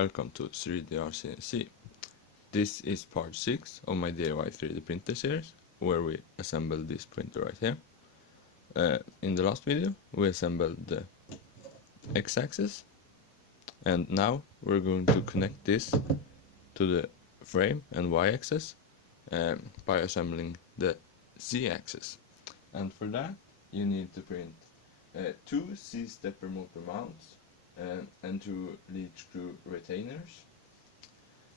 welcome to 3DR CNC. This is part 6 of my DIY 3D printer series, where we assembled this printer right here. In the last video we assembled the X-axis, and now we're going to connect this to the frame and Y-axis by assembling the Z-axis. And for that you need to print 2 C-stepper motor mounts and 2 lead screw retainers.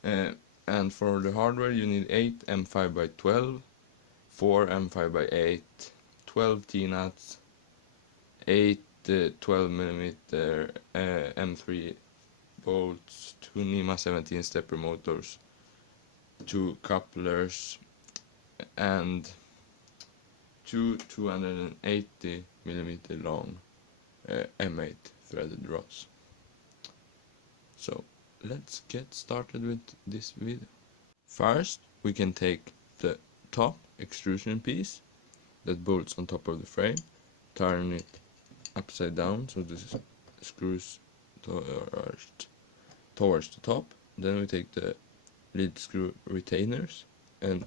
And for the hardware you need 8 M5x12, 4 M5x8, 12 T-nuts, 8 12mm M3 bolts, 2 NEMA 17 stepper motors, 2 couplers, and 2 280mm long M8 threaded rods. So let's get started with this video. First we can take the top extrusion piece that bolts on top of the frame, turn it upside down so this screws towards the top. Then we take the lead screw retainers and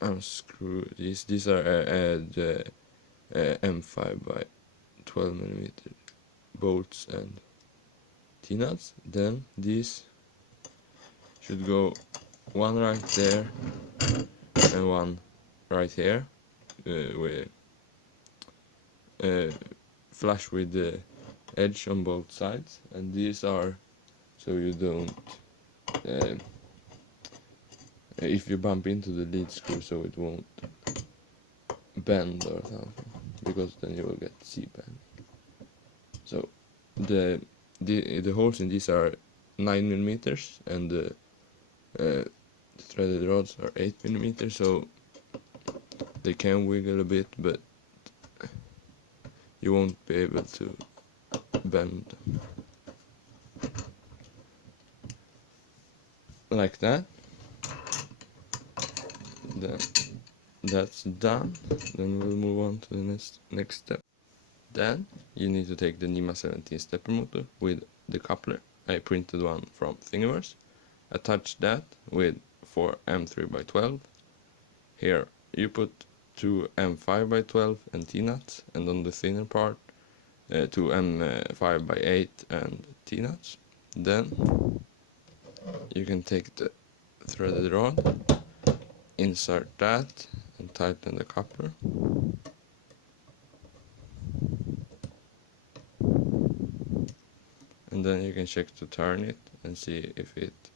unscrew these. These are the M5x12mm bolts and T-nuts. Then these should go one right there and one right here, flush with the edge on both sides, and these are so you don't if you bump into the lead screw, so it won't bend or something, because then you will get C-bend. So the holes in these are 9mm and the threaded rods are 8mm, so they can wiggle a bit, but you won't be able to bend them. Like that. Then that's done. Then we'll move on to the next step. Then you need to take the NEMA 17 stepper motor with the coupler. I printed one from Thingiverse. Attach that with 4 M3x12. Here you put 2 M5x12 and T-nuts, and on the thinner part 2 M5x8 and T-nuts. Then you can take the threaded rod, insert that and tighten the coupler. And then you can check to turn it and see if it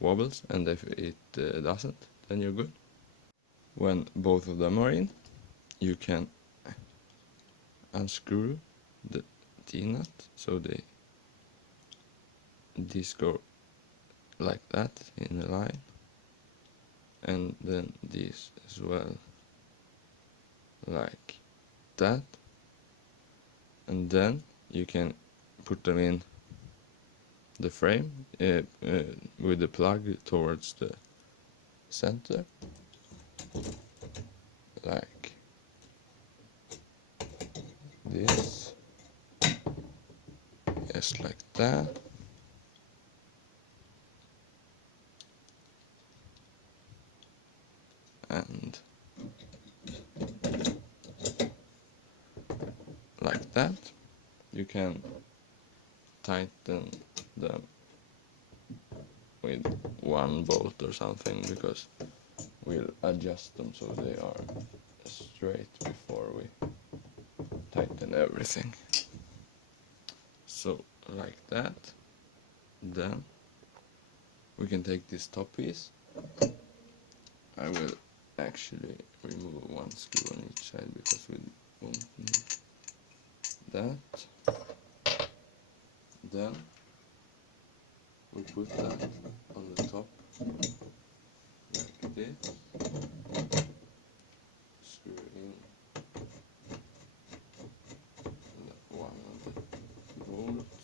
wobbles, and if it doesn't, then you're good. When both of them are in, you can unscrew the T-nut so these go like that in a line, and then these as well like that, and then you can put them in the frame with the plug towards the center, like this, just like that. And like that. You can tighten them with one bolt or something, because we'll adjust them so they are straight before we tighten everything. So like that. Then we can take this top piece. I will actually remove one screw on each side because we won't need that. Then we put that on the top like this. Screw in one of the bolts.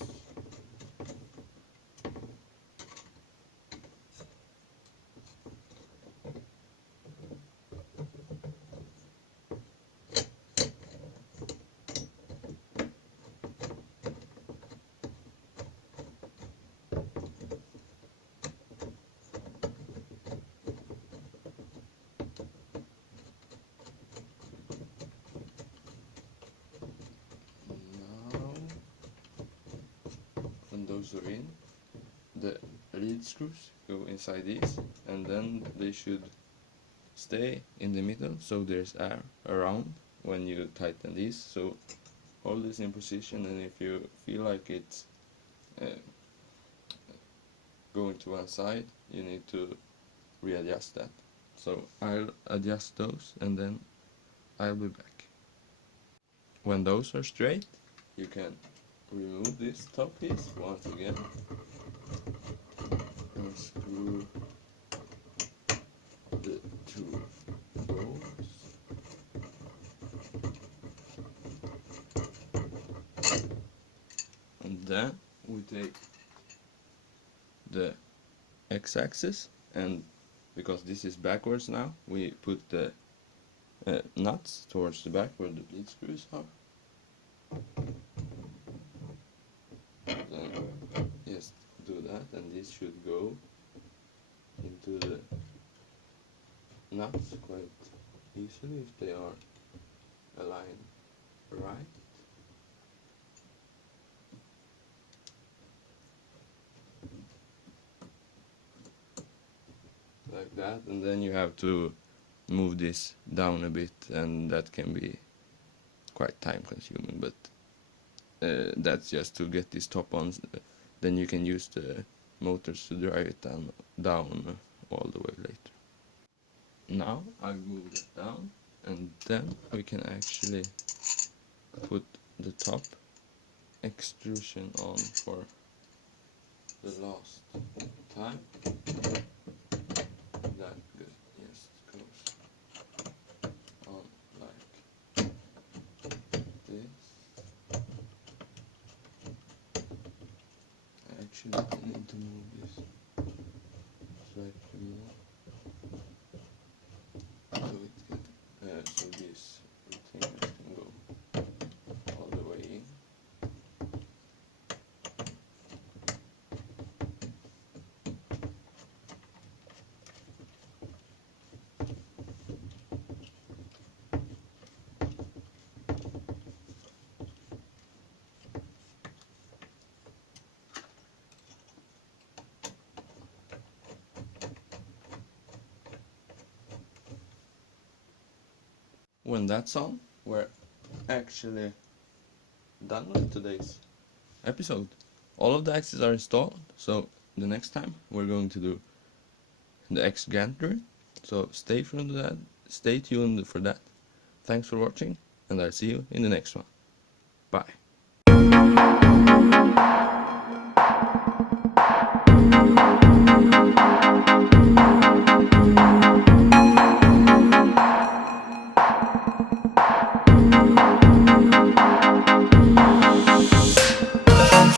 those are in, the lead screws go inside these, and then they should stay in the middle so there's air around when you tighten these. So hold this in position, and if you feel like it's going to one side, you need to readjust that. So I'll adjust those and then I'll be back. When those are straight, you can remove this top piece once again and screw the two bolts. And then we take the x-axis, and because this is backwards now, we put the nuts towards the back where the bleed screws are. Then just do that, and this should go into the nuts quite easily if they are aligned right. Like that, and then you have to move this down a bit, and that can be quite time consuming, but that's just to get this top on. Then you can use the motors to drive it down all the way later. Now I'll move it down, and then we can actually put the top extrusion on for the last time. That just goes on like this. I actually need to move this slightly more so it can, so these retainers can go all the way in. When that's on, we're actually done with today's episode. All of the axes are installed, so the next time we're going to do the X gantry. So stay tuned for that. Thanks for watching, and I'll see you in the next one. Bye.